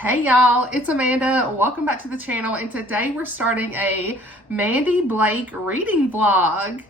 Hey y'all, it's Amanda. Welcome back to the channel, and today we're starting a Mandi Blake reading vlog.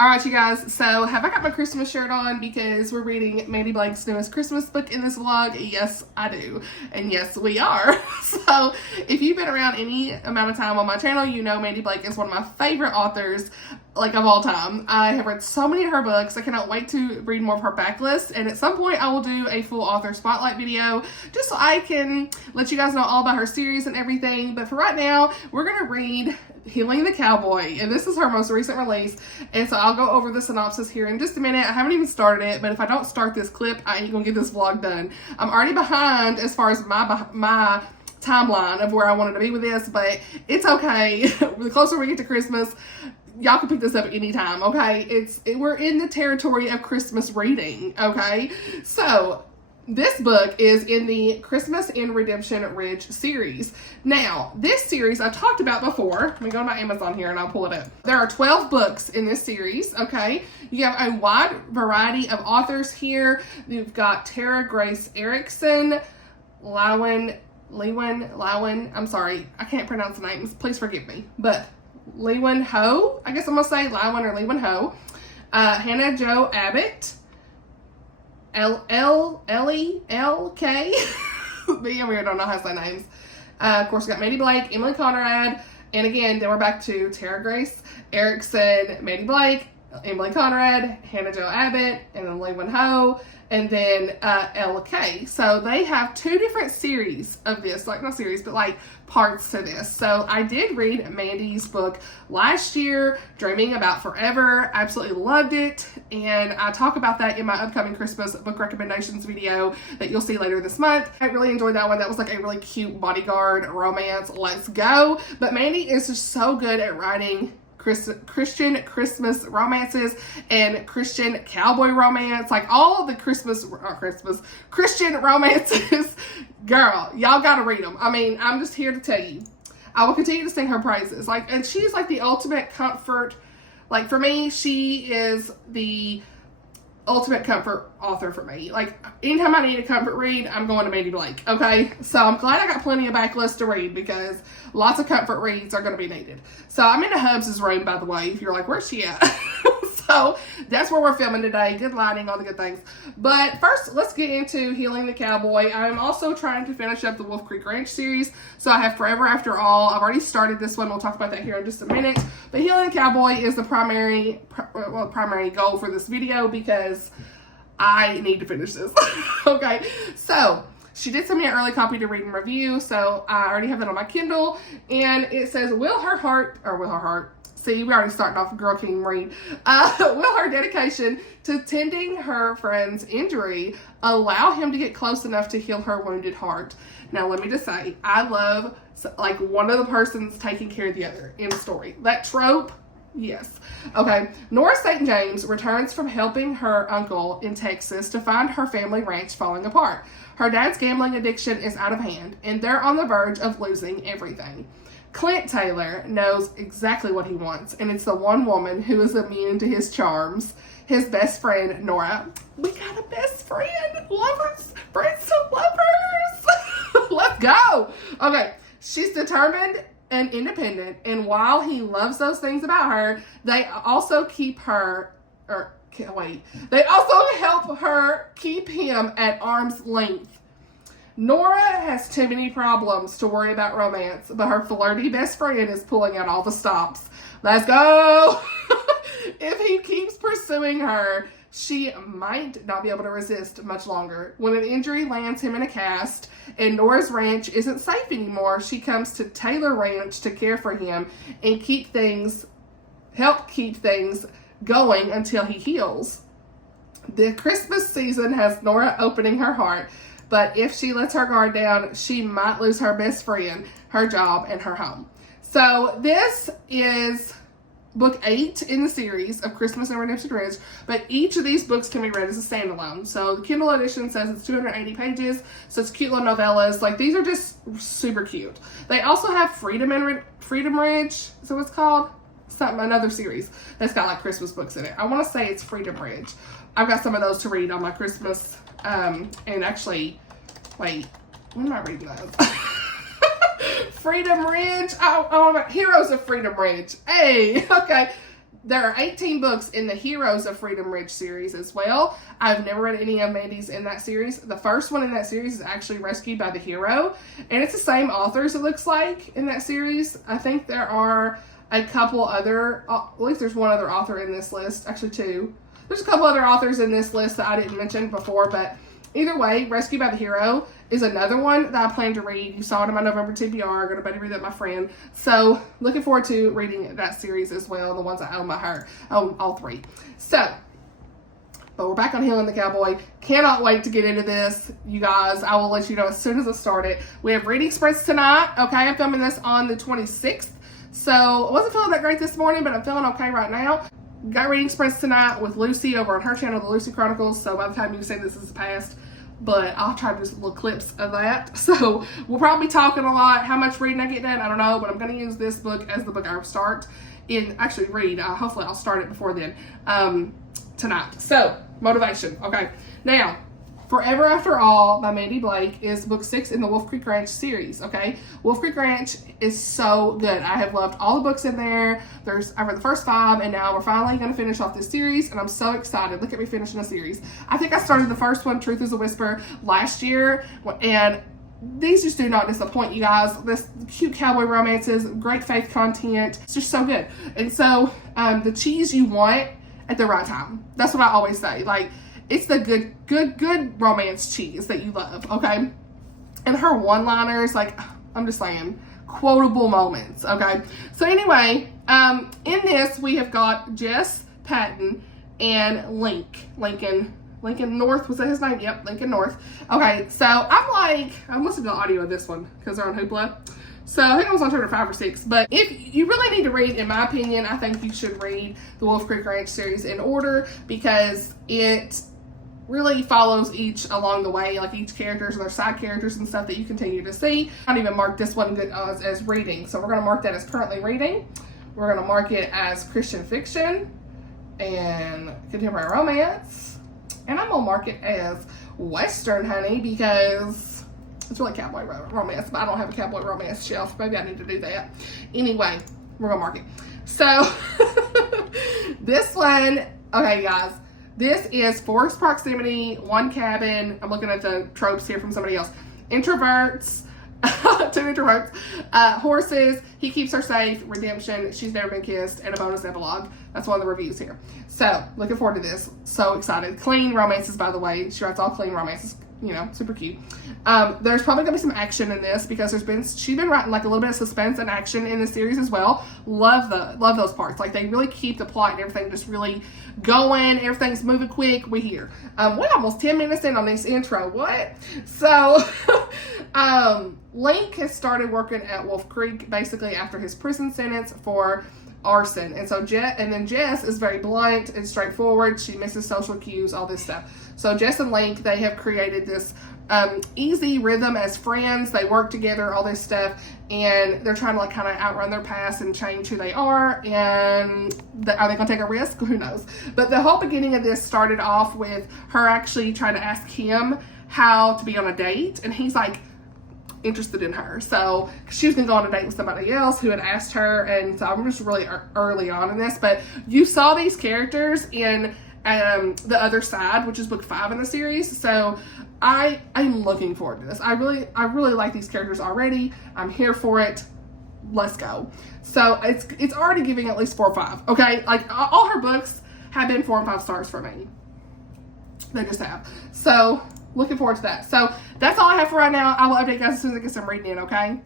Alright you guys, so have I got my Christmas shirt on because we're reading Mandi Blake's newest Christmas book in this vlog? Yes, I do. And yes, we are. So if you've been around any amount of time on my channel, you know Mandi Blake is one of my favorite authors, like, of all time. I have read so many of her books. I cannot wait to read more of her backlist, and at some point I will do a full author spotlight video just so I can let you guys know all about her series and everything. But for right now, we're going to read Healing the Cowboy, and this is her most recent release, and so I'll go over the synopsis here in just a minute. I haven't even started it, but if I don't start this clip, I ain't gonna get this vlog done. I'm already behind as far as my timeline of where I wanted to be with this, but it's okay. The closer we get to Christmas, y'all can pick this up at any time, okay? We're in the territory of Christmas reading, okay? So this book is in the Christmas in Redemption Ridge series. Now, this series I talked about before. Let me go to my Amazon here and I'll pull it up. There are 12 books in this series, okay? You have a wide variety of authors here. You've got Tara Grace Erickson, Lewin, I'm sorry, I can't pronounce the names. Please forgive me. But Lewin Ho, I guess I'm going to say Lewin or Lewin Ho. Hannah Jo Abbott. L-K. Yeah, we don't know how to say names. Of course, we got Mandi Blake, Emily Conrad, and again, then we're back to Tara Grace Erickson, Mandi Blake, Emily Conrad, Hannah Jo Abbott, and then Lewin Ho, and then L.K. So they have two different series of this, like not series, but like parts to this. So I did read Mandi's book last year, Dreaming About Forever. Absolutely loved it, and I talk about that in my upcoming Christmas book recommendations video that you'll see later this month. I really enjoyed that one. That was like a really cute bodyguard romance. Let's go. But Mandi is just so good at writing Christian Christmas romances and Christian cowboy romance, like all the Christian romances. Girl, y'all gotta read them. I mean, I'm just here to tell you, I will continue to sing her praises. Like, and she's like the ultimate comfort. Like, for me, she is the ultimate comfort author for me. Like, anytime I need a comfort read, I'm going to Mandi Blake, okay? So I'm glad I got plenty of backlist to read because lots of comfort reads are going to be needed. So I'm in Hubs' room, by the way, if you're like, where's she at? So that's where we're filming today. Good lighting, all the good things. But first, let's get into Healing the Cowboy. I'm also trying to finish up the Wolf Creek Ranch series. So I have Forever After All. I've already started this one. We'll talk about that here in just a minute. But Healing the Cowboy is the primary goal for this video because I need to finish this. Okay, so she did send me an early copy to read and review, so I already have it on my Kindle, and it says, will her heart, see, we already starting off Girl King read, will her dedication to tending her friend's injury allow him to get close enough to heal her wounded heart? Now, let me just say, I love, like, one of the persons taking care of the other in the story. That trope, yes. Okay. Nora St. James returns from helping her uncle in Texas to find her family ranch falling apart. Her dad's gambling addiction is out of hand, and they're on the verge of losing everything. Clint Taylor knows exactly what he wants, and it's the one woman who is immune to his charms. His best friend, Nora. We got a best friend. Lovers. Friends to lovers. Let's go. Okay. She's determined and independent, and while he loves those things about her, they also they also help her keep him at arm's length. Nora has too many problems to worry about romance, but her flirty best friend is pulling out all the stops. Let's go. If he keeps pursuing her, she might not be able to resist much longer. When an injury lands him in a cast and Nora's ranch isn't safe anymore, she comes to Taylor Ranch to care for him and help keep things going until he heals. The Christmas season has Nora opening her heart, but if she lets her guard down, she might lose her best friend, her job, and her home. So this is book 8 in the series of Christmas and Redemption Ridge, but each of these books can be read as a standalone. So the Kindle edition says it's 280 pages, so it's cute little novellas. Like, these are just super cute. They also have Freedom Ridge, so it's called another series that's got like Christmas books in it. I want to say it's Freedom Ridge. I've got some of those to read on my Christmas, and actually, wait, when am I reading those? Freedom Ridge. Oh, Heroes of Freedom Ridge. Hey, okay. There are 18 books in the Heroes of Freedom Ridge series as well. I've never read any of Mandi's in that series. The first one in that series is actually Rescued by the Hero, and it's the same authors, it looks like, in that series. I think there are a couple other, at least there's one other author in this list, actually two. There's a couple other authors in this list that I didn't mention before, but either way, Rescued by the Hero is another one that I plan to read. You saw it in my November TBR. I'm going to read that with my friend. So, looking forward to reading that series as well, the ones I own by her. I own all 3. So, but we're back on Healing the Cowboy. Cannot wait to get into this, you guys. I will let you know as soon as I start it. We have reading sprints tonight. Okay, I'm filming this on the 26th. So, I wasn't feeling that great this morning, but I'm feeling okay right now. Got reading sprints tonight with Lucy over on her channel, The Lucy Chronicles. So, by the time you see this is past, but I'll try to do some little clips of that. So, we'll probably be talking a lot. How much reading I get done, I don't know, but I'm going to use this book as the book I start actually read. Hopefully, I'll start it before then, tonight. So, motivation. Okay. Now, Forever After All by Mandi Blake is book 6 in the Wolf Creek Ranch series, okay? Wolf Creek Ranch is so good. I have loved all the books in there. I read the first 5, and now we're finally going to finish off this series, and I'm so excited. Look at me finishing a series. I think I started the first one, Truth is a Whisper, last year, and these just do not disappoint, you guys. This cute cowboy romances, great faith content. It's just so good. And so, the cheese you want at the right time. That's what I always say. Like, it's the good romance cheese that you love, okay? And her one-liners, like, I'm just saying, quotable moments, okay? So anyway, in this, we have got Jess Patton and Lincoln North, was that his name? Yep, Lincoln North. Okay, so I'm listening to the audio of this one, because they're on Hoopla. So I think I was on chapter 5 or 6, but if you really need to read, in my opinion, I think you should read the Wolf Creek Ranch series in order, because it really follows each along the way, like each characters and their side characters and stuff that you continue to see. I don't even mark this one as reading, so we're going to mark that as currently reading. We're going to mark it as Christian fiction and contemporary romance, and I'm going to mark it as Western, honey, because it's really cowboy romance, but I don't have a cowboy romance shelf. Maybe I need to do that. Anyway, we're going to mark it. So, this one, okay, guys. This is Forest Proximity, One Cabin. I'm looking at the tropes here from somebody else. Introverts, 2 introverts, horses, he keeps her safe, redemption, she's never been kissed, and a bonus epilogue. That's one of the reviews here. So, looking forward to this. So excited. Clean romances, by the way. She writes all clean romances. You know, super cute. There's probably gonna be some action in this because she's been writing like a little bit of suspense and action in the series as well. Love those parts. Like, they really keep the plot and everything just really going. Everything's moving quick. We're here. We're almost 10 minutes in on this intro. What? So, Link has started working at Wolf Creek basically after his prison sentence for arson, and so Jess is very blunt and straightforward. She misses social cues, all this stuff. So Jess and Link, they have created this easy rhythm as friends. They work together, all this stuff, and they're trying to like kind of outrun their past and change who they are. And are they gonna take a risk? Who knows? But the whole beginning of this started off with her actually trying to ask him how to be on a date, and he's like interested in her. So she was gonna go on a date with somebody else who had asked her, and so I'm just really early on in this, but you saw these characters in The Other Side, which is book 5 in the series. So I'm looking forward to this. I really like these characters already. I'm here for it. Let's go. So it's already giving at least 4 or 5. Okay, like all her books have been 4 and 5 stars for me. They just have. So looking forward to that. So that's all I have for right now. I will update you guys as soon as I get some reading in, okay?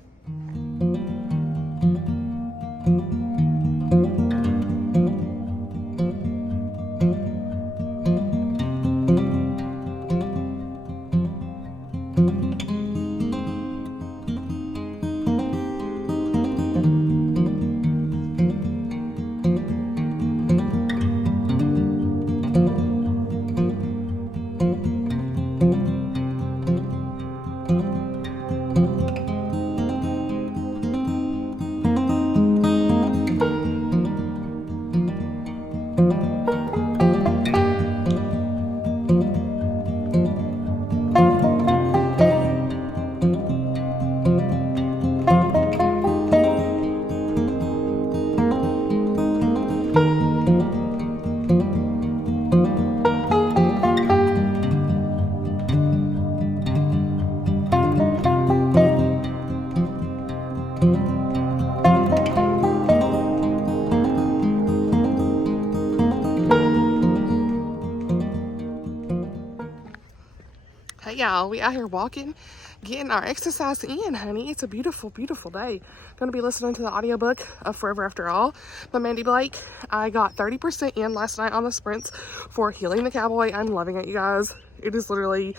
y'all. We out here walking, getting our exercise in, honey. It's a beautiful, beautiful day. Gonna be listening to the audiobook of Forever After All by Mandi Blake. I got 30% in last night on the sprints for Healing the Cowboy. I'm loving it, you guys. It is literally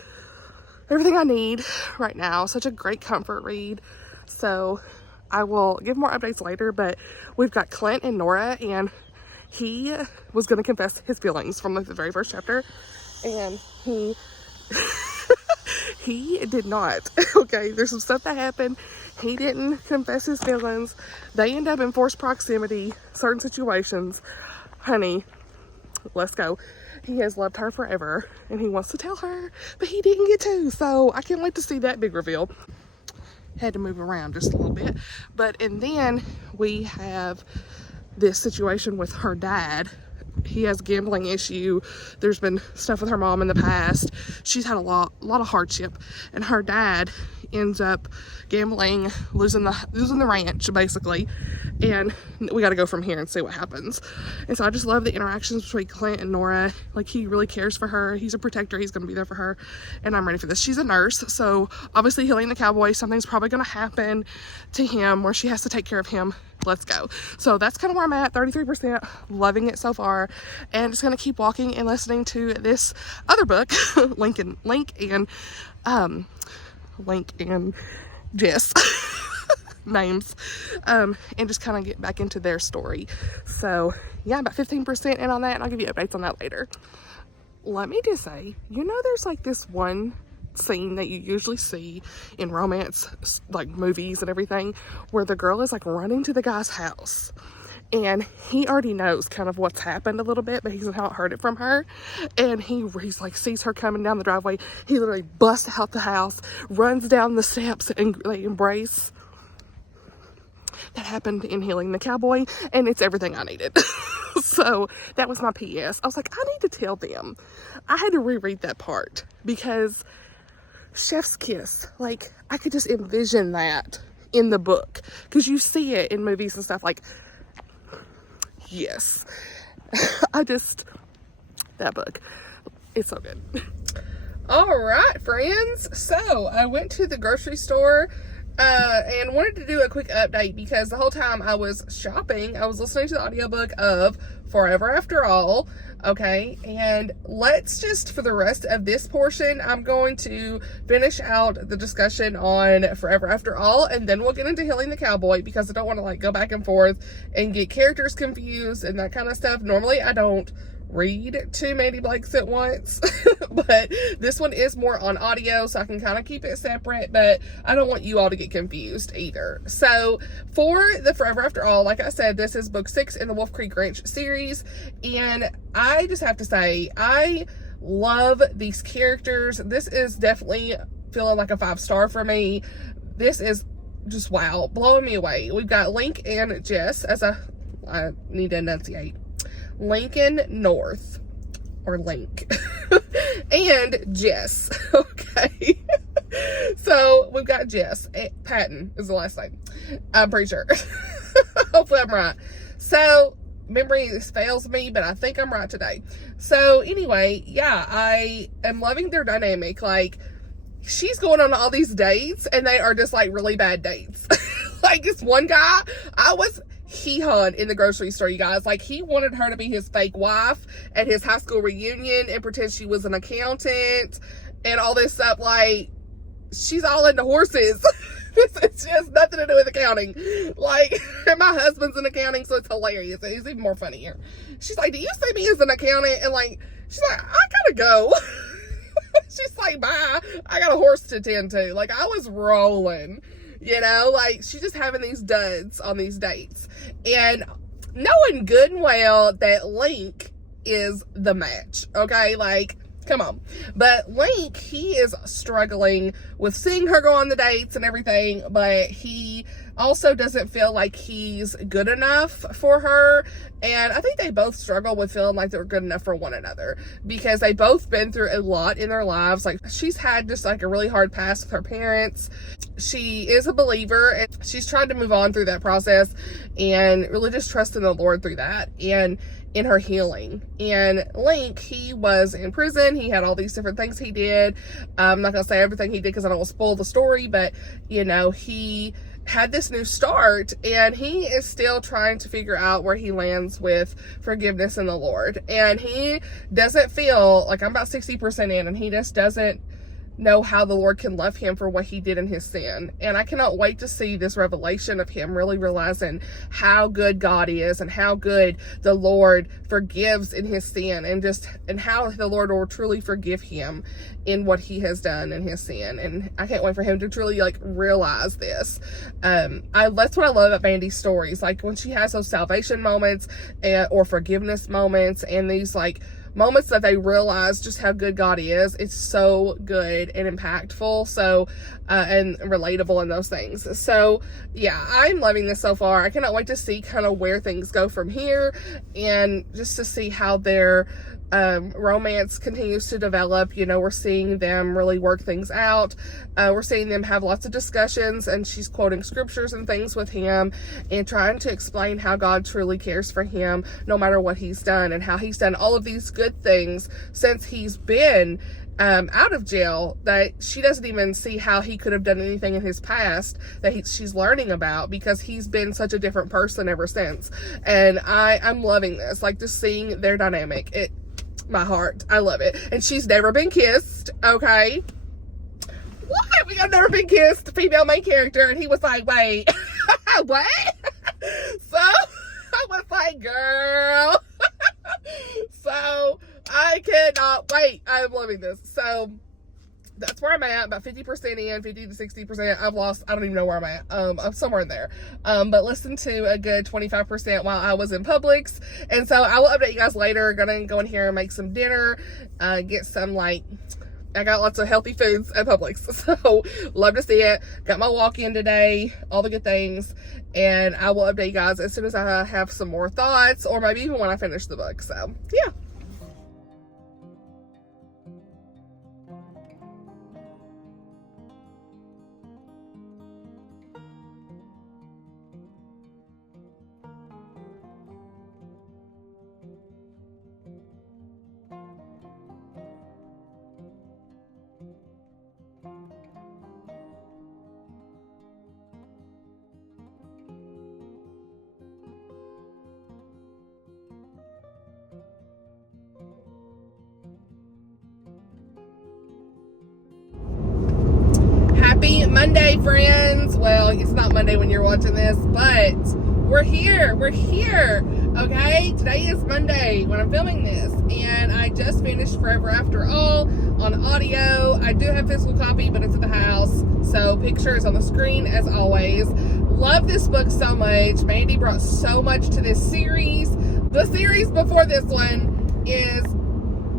everything I need right now. Such a great comfort read. So I will give more updates later, but we've got Clint and Nora, and he was going to confess his feelings from like the very first chapter, and he he did not. Okay, there's some stuff that happened. He didn't confess his feelings. They end up in forced proximity, certain situations. Honey, let's go. He has loved her forever, and he wants to tell her, but he didn't get to, so I can't wait to see that big reveal. Had to move around just a little bit. And then we have this situation with her dad. He has a gambling issue. There's been stuff with her mom in the past. She's had a lot of hardship, and her dad ends up gambling, losing the ranch basically, and we got to go from here and see what happens. And so I just love the interactions between Clint and Nora. Like, he really cares for her. He's a protector. He's going to be there for her, and I'm ready for this. She's a nurse, so obviously Healing the Cowboy, something's probably going to happen to him where she has to take care of him. Let's go. So that's kind of where I'm at, 33%, loving it so far, and just going to keep walking and listening to this other book, Link and Jess names, and just kind of get back into their story. So yeah, about 15% in on that, and I'll give you updates on that later. Let me just say, you know, there's like this one scene that you usually see in romance like movies and everything, where the girl is like running to the guy's house, and he already knows kind of what's happened a little bit, but he's not heard it from her, and he's like sees her coming down the driveway. He literally busts out the house, runs down the steps, and they embrace. That happened in Healing the Cowboy, and it's everything I needed. So that was my PS. I was like, I need to tell them. I had to reread that part because chef's kiss, like, I could just envision that in the book, because you see it in movies and stuff. Like, yes. That book, it's so good. All right, friends, so I went to the grocery store and wanted to do a quick update, because the whole time I was shopping, I was listening to the audiobook of Forever After All. Okay, and let's just, for the rest of this portion, I'm going to finish out the discussion on Forever After All, and then we'll get into Healing the Cowboy, because I don't want to like go back and forth and get characters confused and that kind of stuff. Normally I don't read two Mandi Blakes at once, but this one is more on audio, so I can kind of keep it separate, but I don't want you all to get confused either. So for the Forever After All, like I said, this is book 6 in the Wolf Creek Ranch series, and I just have to say, I love these characters. This is definitely feeling like a 5-star for me. This is just, wow, blowing me away. We've got Link and Jess, I need to enunciate, Lincoln North, or Link, and Jess. Okay. So we've got Jess. Patton is the last name, I'm pretty sure. Hopefully I'm right. So memory fails me, but I think I'm right today. So anyway, yeah, I am loving their dynamic. Like, she's going on all these dates, and they are just like really bad dates. Like, this one guy, he hung in the grocery store, you guys. Like, he wanted her to be his fake wife at his high school reunion and pretend she was an accountant and all this stuff. Like, she's all into horses. She has nothing to do with accounting. Like, my husband's in accounting, so it's hilarious. It's even more funny here. She's like, do you see me as an accountant? And like, she's like, I gotta go. She's like, bye. I got a horse to tend to. Like, I was rolling. You know, like, she's just having these duds on these dates. And knowing good and well that Link is the match, okay? Like, come on. But Link, he is struggling with seeing her go on the dates and everything, but he also doesn't feel like he's good enough for her. And I think they both struggle with feeling like they're good enough for one another, because they both been through a lot in their lives. Like, she's had just like a really hard past with her parents. She is a believer, and she's tried to move on through that process and really just trust in the Lord through that and in her healing. And Link, he was in prison. He had all these different things he did. I'm not gonna say everything he did because I don't want to spoil the story, but you know, he had this new start, and he is still trying to figure out where he lands with forgiveness in the Lord. And he doesn't feel like, I'm about 60% in, and he just doesn't know how the Lord can love him for what he did in his sin. And I cannot wait to see this revelation of him really realizing how good God is, and how good the Lord forgives in his sin, and how the Lord will truly forgive him in what he has done in his sin. And I can't wait for him to truly like realize this. That's what I love about Mandi's stories, like when she has those salvation moments or forgiveness moments, and these like moments that they realize just how good God is. It's so good and impactful, so and relatable in those things. So yeah, I'm loving this so far. I cannot wait to see kind of where things go from here, and just to see how their romance continues to develop. You know, we're seeing them really work things out. We're seeing them have lots of discussions, and she's quoting scriptures and things with him and trying to explain how God truly cares for him no matter what he's done, and how he's done all of these good things since he's been out of jail, that she doesn't even see how he could have done anything in his past that she's learning about, because he's been such a different person ever since. And I'm loving this, like just seeing their dynamic. My heart, I love it. And she's never been kissed, okay? What? We have never been kissed, female main character. And he was like, wait, what? So I was like, girl. So I cannot wait. I'm loving this. So that's where I'm at, about 50% in, 50 to 60%. I've lost, I don't even know where I'm at. I'm somewhere in there. But listen to a good 25% while I was in Publix. And so I will update you guys later. Gonna go in here and make some dinner, get some I got lots of healthy foods at Publix. So love to see it. Got my walk-in today, all the good things. And I will update you guys as soon as I have some more thoughts, or maybe even when I finish the book. So yeah. Happy Monday, friends. Well, it's not Monday when you're watching this, but we're here. Okay, today is Monday when I'm filming this, and I just finished Forever After All on audio. I do have physical copy, but it's at the house, so pictures on the screen as always. Love this book so much. Mandi brought so much to this series. The series before this one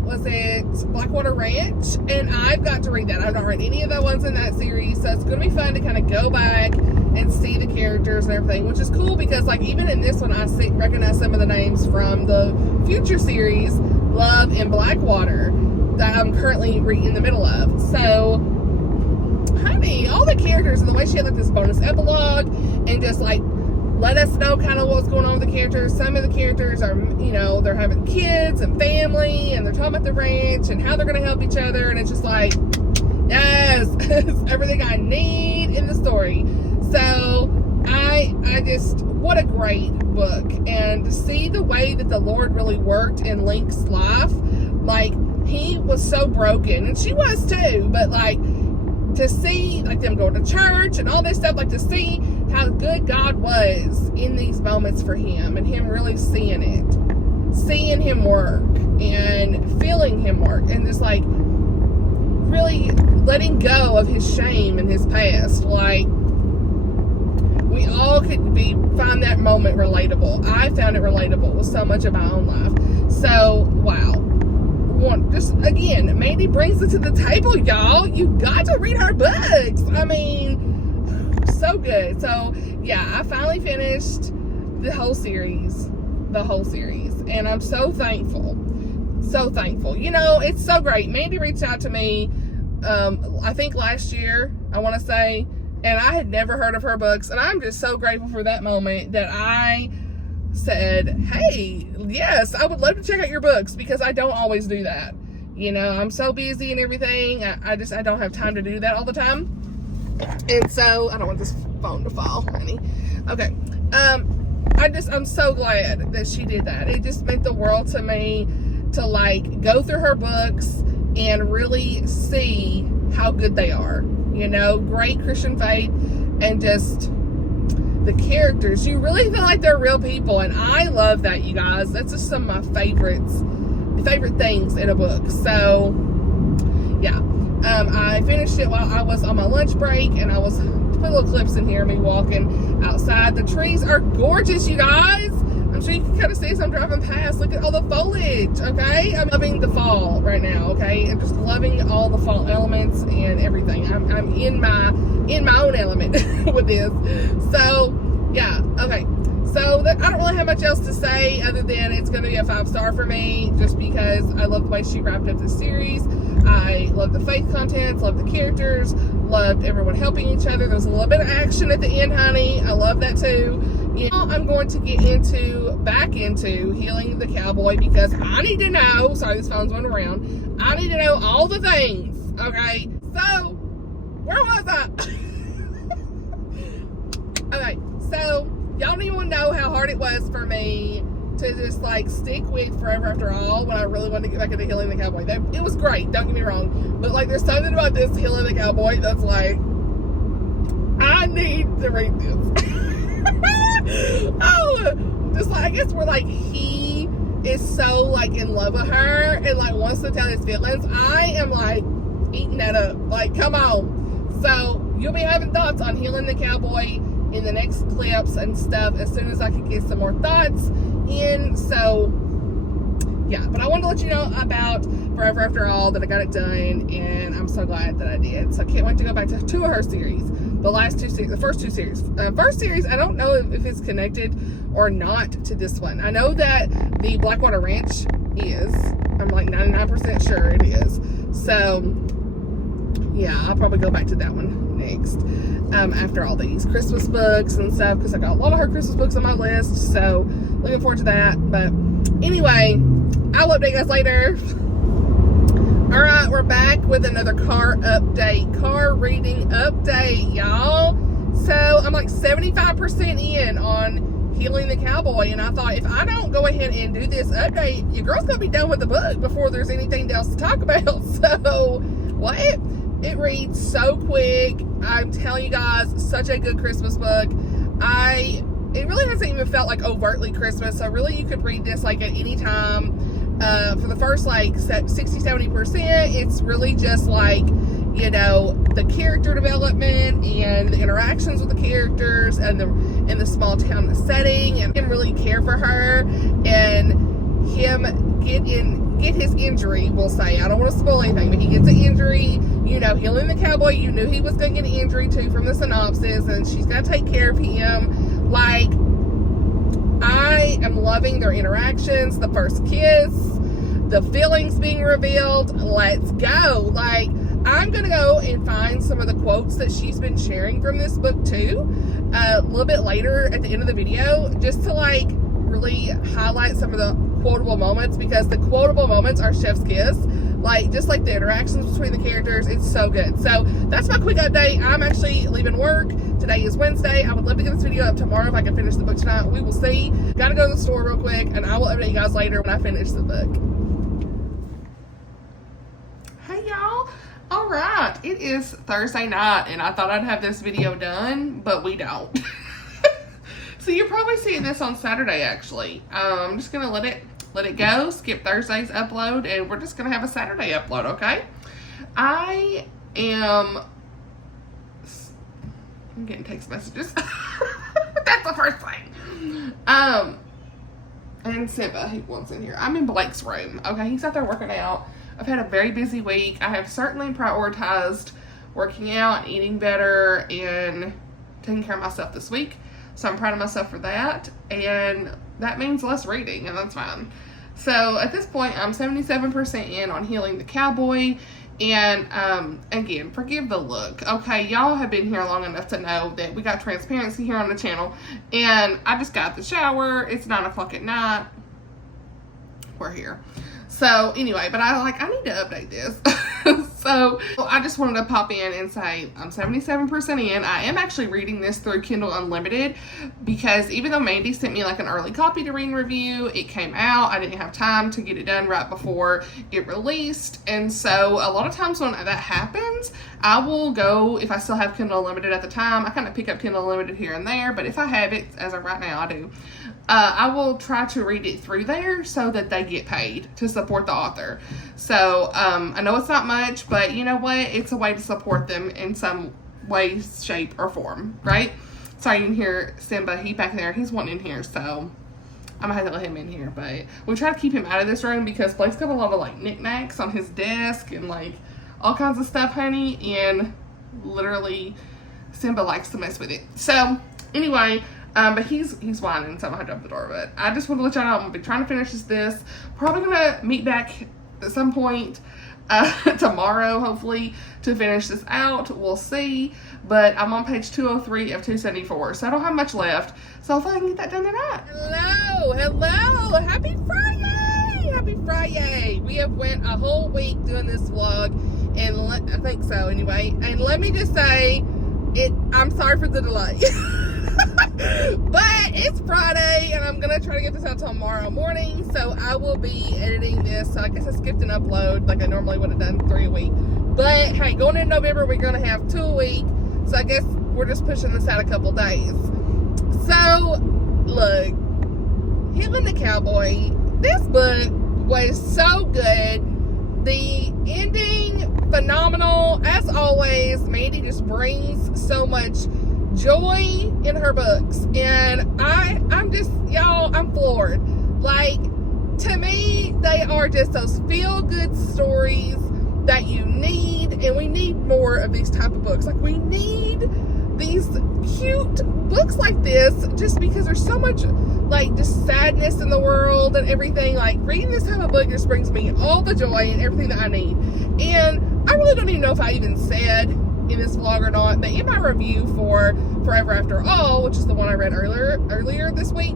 was it Blackwater Ranch? And I've got to read that. I've not read any of the ones in that series, so it's going to be fun to kind of go back and see the characters and everything, which is cool because like even in this one I recognize some of the names from the future series Love and Blackwater that I'm currently in the middle of. So honey, all the characters, and the way she had like this bonus epilogue and just like let us know kind of what's going on with the characters. Some of the characters are, you know, they're having kids and family, and they're talking about the ranch and how they're going to help each other, and it's just like, yes, it's everything I need in the story. So I just, what a great book. And to see the way that the Lord really worked in Link's life, like he was so broken, and she was too, but like to see like them going to church and all this stuff, like to see how good God was in these moments for him, and him really seeing it, seeing him work and feeling him work, and just like really letting go of his shame and his past. Like we all could find that moment relatable. I found it relatable with so much of my own life. So wow. Just again, Mandi brings it to the table, y'all. You got to read her books. I mean, So good. So yeah, I finally finished the whole series, and I'm so thankful. So thankful. You know, it's so great. Mandi reached out to me, I think last year, I want to say, and I had never heard of her books, and I'm just so grateful for that moment that I said, hey, yes, I would love to check out your books, because I don't always do that. You know, I'm so busy and everything. I don't have time to do that all the time. And so, I don't want this phone to fall, honey. Okay. I'm so glad that she did that. It just meant the world to me to like go through her books and really see how good they are. You know, great Christian faith, and just the characters. You really feel like they're real people, and I love that, you guys. That's just some of my favorite things in a book. So, yeah. I finished it while I was on my lunch break, and I was put little clips in here of me walking outside. The trees are gorgeous, you guys. I'm sure you can kind of see as I'm driving past. Look at all the foliage, okay? I'm loving the fall right now, okay? I'm just loving all the fall elements and everything. I'm in my own element with this. So, yeah, okay. So, I don't really have much else to say other than it's going to be a 5-star for me, just because I love the way she wrapped up this series. I love the faith contents, love the characters, loved everyone helping each other. There's a little bit of action at the end, honey. I love that too. You know, I'm going to get back into Healing the Cowboy, because I need to know, sorry, this phone's going around. I need to know all the things, okay? So, where was I? Okay, so, y'all don't even know how hard it was for me to just like stick with Forever After All when I really wanted to get back into Healing the Cowboy. It was great, don't get me wrong, but like there's something about this Healing the Cowboy that's like, I need to read this. Oh, just like, I guess we're like, he is so like in love with her and like wants to tell his feelings. I am like eating that up, like come on. So you'll be having thoughts on Healing the Cowboy in the next clips and stuff as soon as I can get some more thoughts in. So yeah, but I wanted to let you know about Forever After All, that I got it done, and I'm so glad that I did. So I can't wait to go back to 2 of her series. The first two series. First series, I don't know if it's connected or not to this one. I know that the Blackwater Ranch is. I'm like 99% sure it is. So yeah, I'll probably go back to that one next. After all these Christmas books and stuff, because I got a lot of her Christmas books on my list, so looking forward to that. But anyway, I'll update you guys later. Alright, we're back with another car reading update, y'all. So I'm like 75% in on Healing the Cowboy, and I thought, if I don't go ahead and do this update, your girl's gonna be done with the book before there's anything else to talk about. So what? It reads so quick. I'm telling you guys, such a good Christmas book. It really hasn't even felt like overtly Christmas, so really you could read this like at any time. For the first like 60-70%, it's really just like, you know, the character development and the interactions with the characters and the small town setting, and him really care for her, and him get his injury, we'll say. I don't want to spoil anything, but he gets an injury. You know, Healing the Cowboy, you knew he was going to get an injury too from the synopsis, and she's got to take care of him. Like, I am loving their interactions, the first kiss, the feelings being revealed. Let's go. Like, I'm going to go and find some of the quotes that she's been sharing from this book too, a little bit later at the end of the video, just to like really highlight some of the quotable moments, because the quotable moments are chef's kiss. Like, just like the interactions between the characters, it's so good. So that's my quick update. I'm actually leaving work. Today is Wednesday. I would love to get this video up tomorrow if I can finish the book tonight. We will see. Gotta go to the store real quick, and I will update you guys later when I finish the book. Hey y'all. Alright, it is Thursday night, and I thought I'd have this video done, but we don't. So you're probably seeing this on Saturday, actually. I'm just gonna let it go, skip Thursday's upload, and we're just gonna have a Saturday upload, okay? I'm getting text messages. That's the first thing. And Simba, he wants in here. I'm in Blake's room, okay? He's out there working out. I've had a very busy week. I have certainly prioritized working out, eating better, and taking care of myself this week. So I'm proud of myself for that. And that means less reading, and that's fine. So at this point, I'm 77% in on Healing the Cowboy. And again, forgive the look. Okay, y'all have been here long enough to know that we got transparency here on the channel. And I just got the shower. It's 9 o'clock at night. We're here. So anyway, but I need to update this. So I just wanted to pop in and say I'm 77% in. I am actually reading this through Kindle Unlimited because even though Mandi sent me like an early copy to read and review, it came out. I didn't have time to get it done right before it released. And so a lot of times when that happens, I will go, if I still have Kindle Unlimited at the time, I kind of pick up Kindle Unlimited here and there, but if I have it, as of right now, I do. I will try to read it through there so that they get paid to support the author. So I know it's not much, but you know what? It's a way to support them in some way, shape, or form, right? Sorry, you can hear Simba. He's back there. He's wanting in here, so I'm gonna have to let him in here. But we try to keep him out of this room because Blake's got a lot of like knickknacks on his desk and like all kinds of stuff, honey. And literally, Simba likes to mess with it. So anyway. But he's whining, so I'm gonna have to open the door. But I just want to let y'all know I'm gonna be trying to finish this. Probably gonna meet back at some point tomorrow, hopefully, to finish this out. We'll see. But I'm on page 203 of 274, so I don't have much left. So hopefully I can get that done tonight. Hello, happy Friday! We have went a whole week doing this vlog, and I think so anyway. And let me just say, I'm sorry for the delay. But it's Friday and I'm gonna try to get this out tomorrow morning, so I will be editing this. So I guess I skipped an upload like I normally would have done 3 a week, but hey, going into November we're gonna have 2 a week, so I guess we're just pushing this out a couple days. So look, Healing the Cowboy, this book was so good. The ending, phenomenal as always. Mandi just brings so much joy in her books, and I'm just, y'all, I'm floored. Like, to me, they are just those feel-good stories that you need, and we need more of these type of books. Like, we need these cute books like this just because there's so much like just sadness in the world and everything. Like, reading this type of book just brings me all the joy and everything that I need. And I really don't even know if I even said in this vlog or not, but in my review for Forever After All, which is the one I read earlier this week,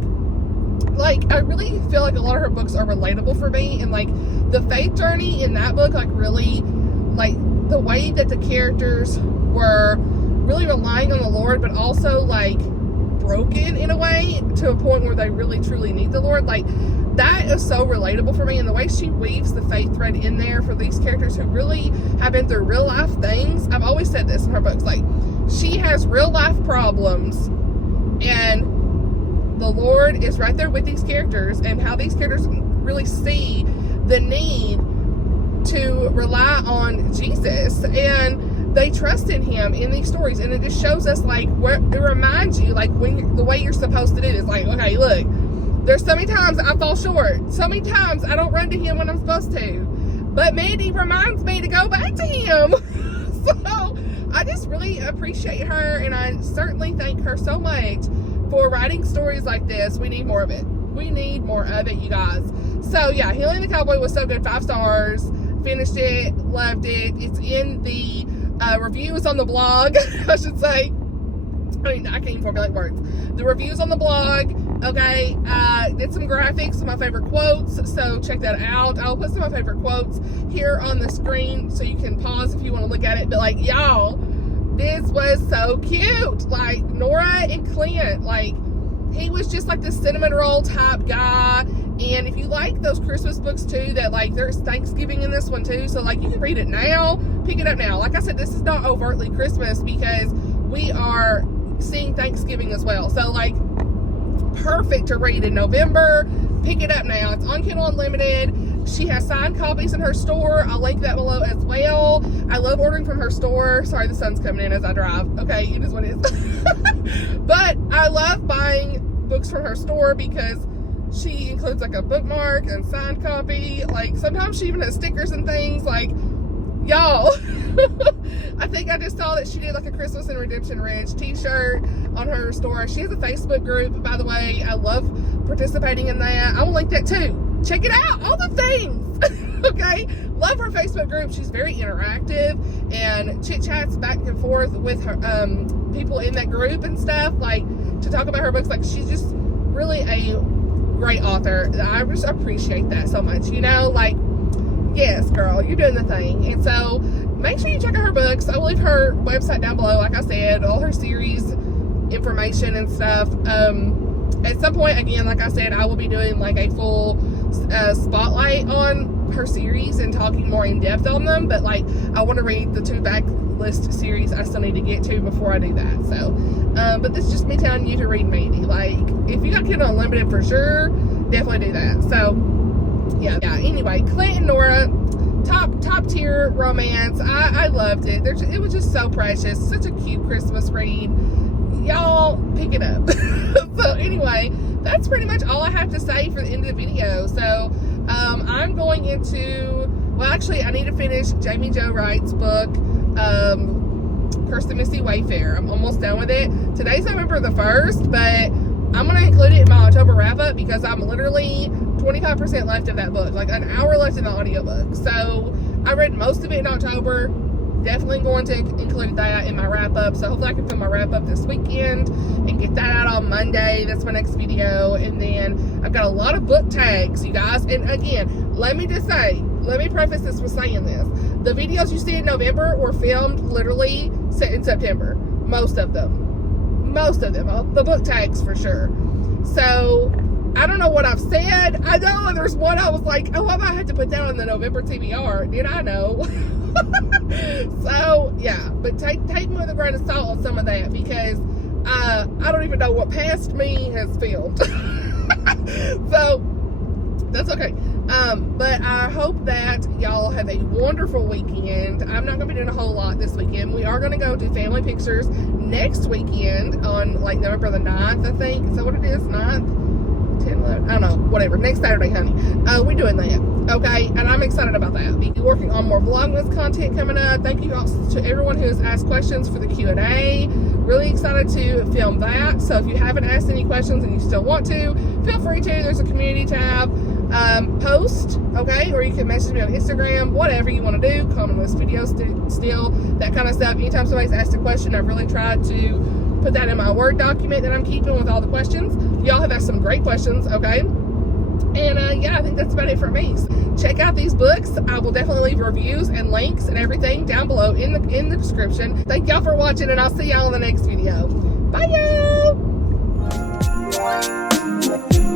like, I really feel like a lot of her books are relatable for me, and like the faith journey in that book, like, really, like, the way that the characters were really relying on the Lord, but also like broken in a way to a point where they really truly need the Lord, like, that is so relatable for me. And the way she weaves the faith thread in there for these characters who really have been through real life things. I've always said this in her books, like, she has real life problems and the Lord is right there with these characters, and how these characters really see the need to rely on Jesus, and they trust in him in these stories. And it just shows us, like, what it reminds you, like, when the way you're supposed to do it is like, okay, look, there's so many times I fall short. So many times I don't run to him when I'm supposed to. But Mandi reminds me to go back to him. So I just really appreciate her, and I certainly thank her so much for writing stories like this. We need more of it. We need more of it, you guys. So yeah, Healing the Cowboy was so good. 5 stars. Finished it. Loved it. It's in the reviews on the blog, I should say. I mean, I can't even formulate words. The reviews on the blog, okay, did some graphics, my favorite quotes, so check that out. I'll put some of my favorite quotes here on the screen so you can pause if you want to look at it. But, like, y'all, this was so cute. Like, Nora and Clint, like, he was just like the cinnamon roll type guy. And if you like those Christmas books too, that, like, there's Thanksgiving in this one too, so, like, you can read it now, pick it up now. Like I said, this is not overtly Christmas because we are seeing Thanksgiving as well. So, like, perfect to read in November. Pick it up now. It's on Kindle Unlimited. She has signed copies in her store. I'll link that below as well. I love ordering from her store. Sorry, the sun's coming in as I drive. Okay, it is what it is. But I love buying books from her store because she includes, like, a bookmark and signed copy. Like, sometimes she even has stickers and things. Like, y'all. I think I just saw that she did like a Christmas and Redemption Ridge t-shirt on her store. She has a Facebook group, by the way. I love participating in that. I will link that too. Check it out, all the things. Okay, love her Facebook group. She's very interactive and chit chats back and forth with her people in that group and stuff, like to talk about her books. Like, she's just really a great author. I just appreciate that so much, you know, like, yes, girl, you're doing the thing. And so make sure you check out her books. I will leave her website down below, like I said, all her series information and stuff. At some point, again, like I said, I will be doing like a full spotlight on her series and talking more in depth on them, but like I want to read the 2 backlist series I still need to get to before I do that. So but this is just me telling you to read Mandi. Like, if you got Kindle Unlimited, for sure, definitely do that. So yeah, anyway, Clint and Nora, top tier romance. I loved it. It was just so precious, such a cute Christmas read. Y'all pick it up. So anyway, that's pretty much all I have to say for the end of the video. So I'm going into, well, actually I need to finish Jamie Jo Wright's book, Kirsten Missy Wayfair. I'm almost done with it. Today's November the 1st, but I'm going to include it in my October wrap up because I'm literally 25% left of that book, like an hour left in the audiobook. So I read most of it in October. Definitely going to include that in my wrap up. So hopefully I can film my wrap up this weekend and get that out on Monday. That's my next video. And then I've got a lot of book tags, you guys. And again, let me preface this with saying this. The videos you see in November were filmed literally set in September. Most of them. The book tags for sure. So I don't know what I've said. I know there's one I was like, oh, I might have to put that on the November TBR. Did I know? So yeah, but take me with a grain of salt on some of that because I don't even know what past me has filmed. So that's okay. But I hope that y'all have a wonderful weekend. I'm not gonna be doing a whole lot this weekend. We are gonna go do family pictures next weekend on like November the 9th, I think. Is that what it is? 9th? 10, 11, I don't know, whatever, next Saturday, honey. We're doing that, okay, and I'm excited about that. We'll be working on more Vlogmas content coming up. Thank you all to everyone who has asked questions for the Q&A. Really excited to film that. So if you haven't asked any questions and you still want to, feel free to. There's a community tab. Post, okay, or you can message me on Instagram, whatever you want to do. Comment on this video still, that kind of stuff. Anytime somebody's asked a question, I've really tried to put that in my Word document that I'm keeping with all the questions. Y'all have asked some great questions, okay? And yeah, I think that's about it for me. Check out these books. I will definitely leave reviews and links and everything down below in the description. Thank y'all for watching, and I'll see y'all in the next video. Bye, y'all!